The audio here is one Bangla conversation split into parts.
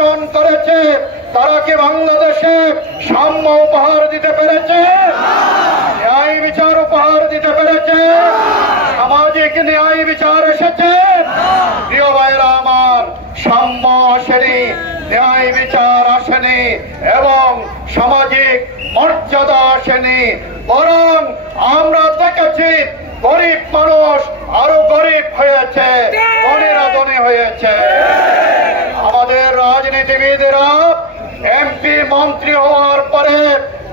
শাসন করেছে তারা কি বাংলাদেশে সাম্য উপহার দিতে পেরেছে? ন্যায় বিচার উপহার দিতে পেরেছে? সামাজিক ন্যায় বিচার এসেছে? প্রিয় ভাইরা আমার, সাম্য আসেনি, ন্যায় বিচার আসেনি এবং সামাজিক মর্যাদা আসেনি। বরং আমরা দেখেছি গরিব মানুষ আরো গরিব হয়েছে, ধনীরা ধনী হয়েছে। আমাদের রাজনীতিবিদেরা এমপি মন্ত্রী হওয়ার পরে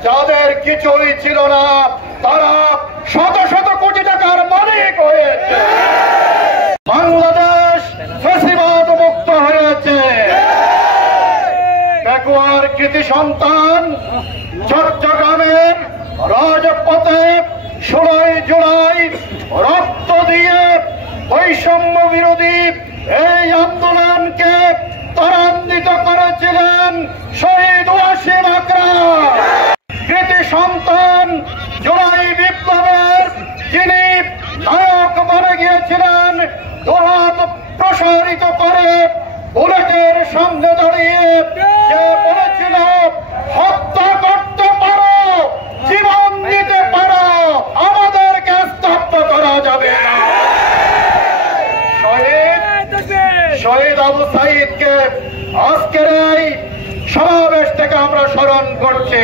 যাদের কিছুই ছিল না তারা শত শত কোটি টাকার মালিক হয়েছে। বাংলাদেশ ফ্যাসিবাদ মুক্ত হয়েছে। পেকুয়ার কৃতি সন্তান চট্টগ্রামের রাজপথে 16 জুলাই রক্ত দিয়ে বৈষম্য বিরোধী এই আন্দোলনকে ত্বরান্বিত করেছিলেন শহীদ ওয়াসিম আকরাম। কৃতি সন্তান জুলাই বিপ্লবের যিনি নায়ক বনে গিয়েছিলেন, দুহাত প্রসারিত করে বুলেটের সামনে দাঁড়িয়ে যে বলেছিল হত্যা করতে পারো, জীবন দিতে পারো, আমাদেরকে স্তব্ধ করা যাবে না। শহীদ আবু সাইদকে আজকের এই সমাবেশ থেকে আমরা স্মরণ করছি।